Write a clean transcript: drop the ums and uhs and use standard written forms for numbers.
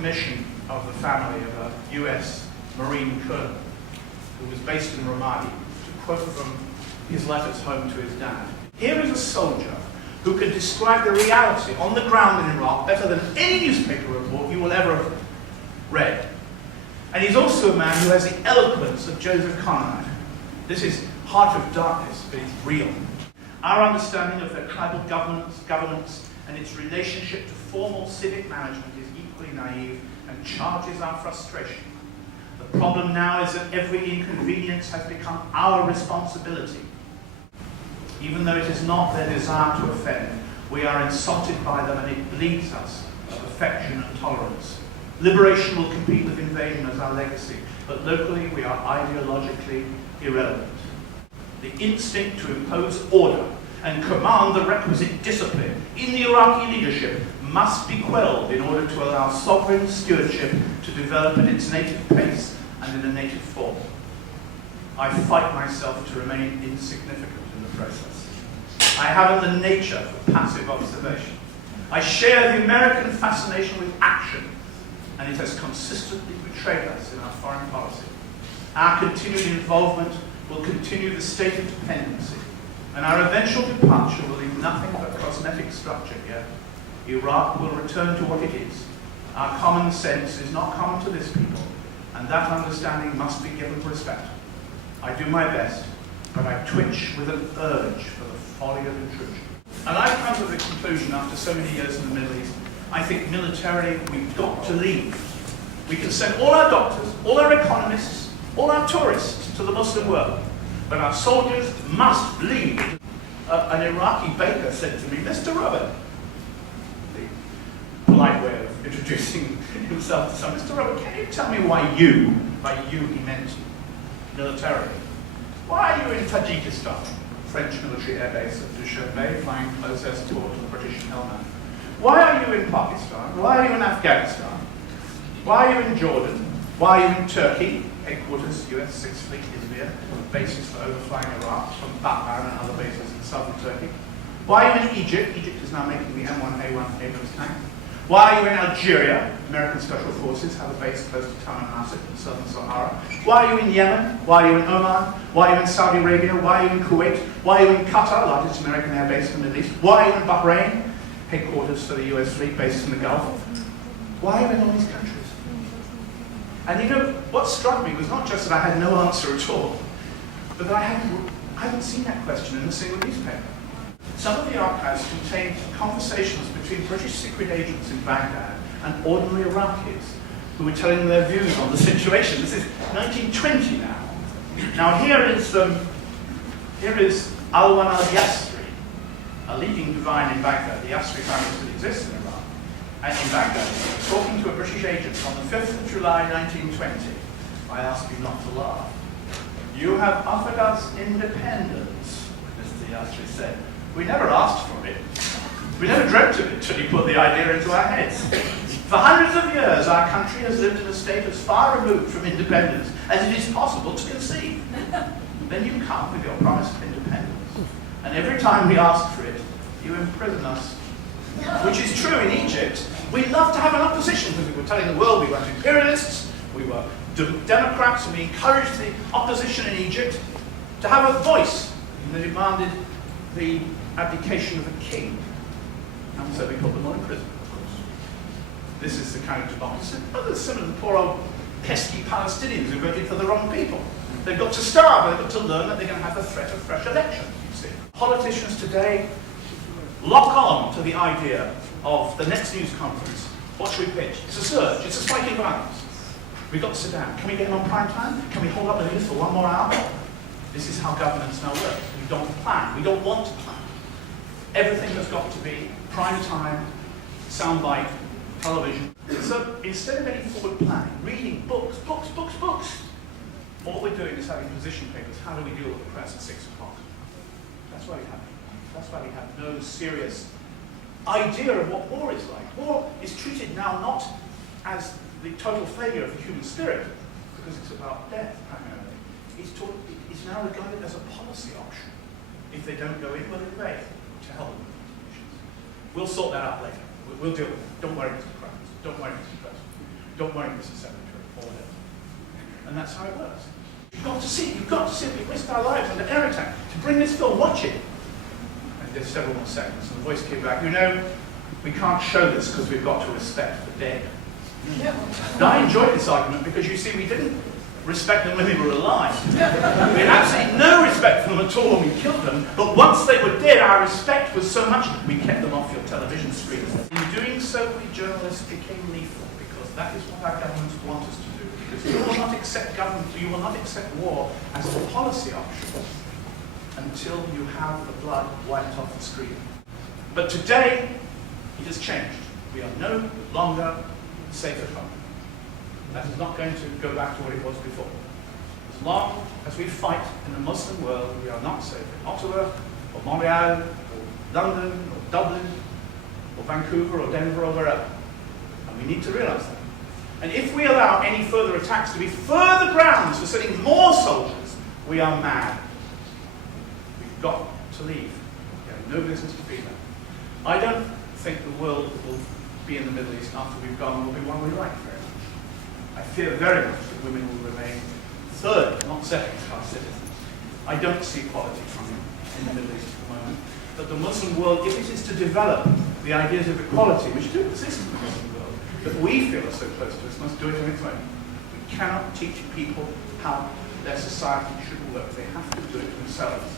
commission of the family of a US Marine colonel who was based in Ramadi, to quote from his letters home to his dad. Here is a soldier who can describe the reality on the ground in Iraq better than any newspaper report you will ever have read. And he's also a man who has the eloquence of Joseph Conrad. This is heart of darkness, but it's real. Our understanding of their tribal governance and its relationship to formal civic management is equally naive and charges our frustration. The problem now is that every inconvenience has become our responsibility. Even though it is not their desire to offend, we are insulted by them and it bleeds us of affection and tolerance. Liberation will compete with invasion as our legacy, but locally we are ideologically irrelevant. The instinct to impose order and command the requisite discipline in the Iraqi leadership must be quelled in order to allow sovereign stewardship to develop at its native pace and in a native form. I fight myself to remain insignificant in the process. I haven't the nature for passive observation. I share the American fascination with action, and it has consistently betrayed us in our foreign policy. Our continued involvement will continue the state of dependency, and our eventual departure will leave nothing but cosmetic structure here. Iraq will return to what it is. Our common sense is not common to this people, and that understanding must be given respect. I do my best, but I twitch with an urge for the folly of intrusion. And I've come to the conclusion after so many years in the Middle East, I think militarily we've got to leave. We can send all our doctors, all our economists, all our tourists to the Muslim world, but our soldiers must leave. An Iraqi baker said to me, Mr. Robert, the polite way of introducing himself to someone, Mr. Robert, can you tell me why you, by you he meant militarily, why are you in Tajikistan, French military airbase at Dushanbe, flying close escort to the British Helmand? Why are you in Pakistan? Why are you in Afghanistan? Why are you in Jordan? Why are you in Turkey, headquarters US 6th Fleet Izmir, bases for overflying Iraq from Batman and other bases in southern Turkey? Why are you in Egypt? Egypt is now making the M1A1 Abrams tank. Why are you in Algeria? American Special Forces have a base close to Tamanrasset in southern Sahara. Why are you in Yemen? Why are you in Oman? Why are you in Saudi Arabia? Why are you in Kuwait? Why are you in Qatar, largest American air base in the Middle East? Why are you in Bahrain, headquarters for the US Fleet based in the Gulf? Why are you in all these countries? And you know, what struck me was not just that I had no answer at all, but that I hadn't seen that question in a single newspaper. Some of the archives contained conversations between British secret agents in Baghdad and ordinary Iraqis who were telling their views on the situation. This is 1920 now. Now here is Alwan al-Yasri, a leading divine in Baghdad. The Yasri family still exists in Iraq. And in Baghdad, talking to a British agent on the 5th of July 1920. I ask you not to laugh. You have offered us independence, Mr. Yasri said. We never asked for it. We never dreamt of it until he put the idea into our heads. For hundreds of years, our country has lived in a state as far removed from independence as it is possible to conceive. Then you come with your promise of independence. And every time we ask for it, you imprison us. Which is true in Egypt. We love to have an opposition because we were telling the world we weren't imperialists, we were Democrats, and we encouraged the opposition in Egypt to have a voice. And they demanded the abdication of a king. And so we put them all in prison, of course. This is the kind of democracy. Well, there's some of the poor old pesky Palestinians who voted for the wrong people. They've got to starve, they've got to learn that they're going to have the threat of fresh elections, you see. Politicians today lock on to the idea of the next news conference. What should we pitch? It's a surge, it's a spike in violence. We've got to sit down. Can we get him on prime time? Can we hold up the news for 1 more hour? This is how governance now works. We don't plan. We don't want to plan. Everything has got to be prime time, soundbite, television. So instead of any forward planning, reading books, all we're doing is having position papers. How do we deal with the press at 6 o'clock? That's why we have no serious idea of what war is like. War is treated now not as the total failure of the human spirit, because it's about death primarily. It's now regarded as a policy option. If they don't go in, we'll invade. To hell with the conditions. We'll sort that out later. We'll deal with it. Don't worry, Mr. President. Don't worry, Mr. President. don't worry, Mr. Secretary, forward it. And that's how it works. You've got to see it. We risked our lives under air attack to bring this film, watch it. And there's several more seconds, and the voice came back, you know, we can't show this because we've got to respect the dead. Yeah. Now, I enjoyed this argument because, you see, we didn't respect them when they were alive. We had absolutely no respect for them at all when we killed them, but once they were dead, our respect was so much we kept them off your television screens. In doing so, we journalists became lethal, because that is what our governments want us to do. Because you will not accept government, you will not accept war as a policy option until you have the blood wiped off the screen. But today, it has changed. We are no longer safe at home. That is not going to go back to what it was before. As long as we fight in the Muslim world, we are not safe in Ottawa, or Montreal, or London, or Dublin, or Vancouver, or Denver, or wherever. And we need to realize that. And if we allow any further attacks to be further grounds for sending more soldiers, we are mad. We've got to leave. We have no business to be there. I don't think the world will be in the Middle East after we've gone, will be one we like very much. I fear very much that women will remain third, not second-class citizens. I don't see equality coming in the Middle East at the moment. But the Muslim world, if it is to develop the ideas of equality, which do exist in the Muslim world, that we feel are so close to us, must do it on its own. We cannot teach people how their society should work. They have to do it themselves.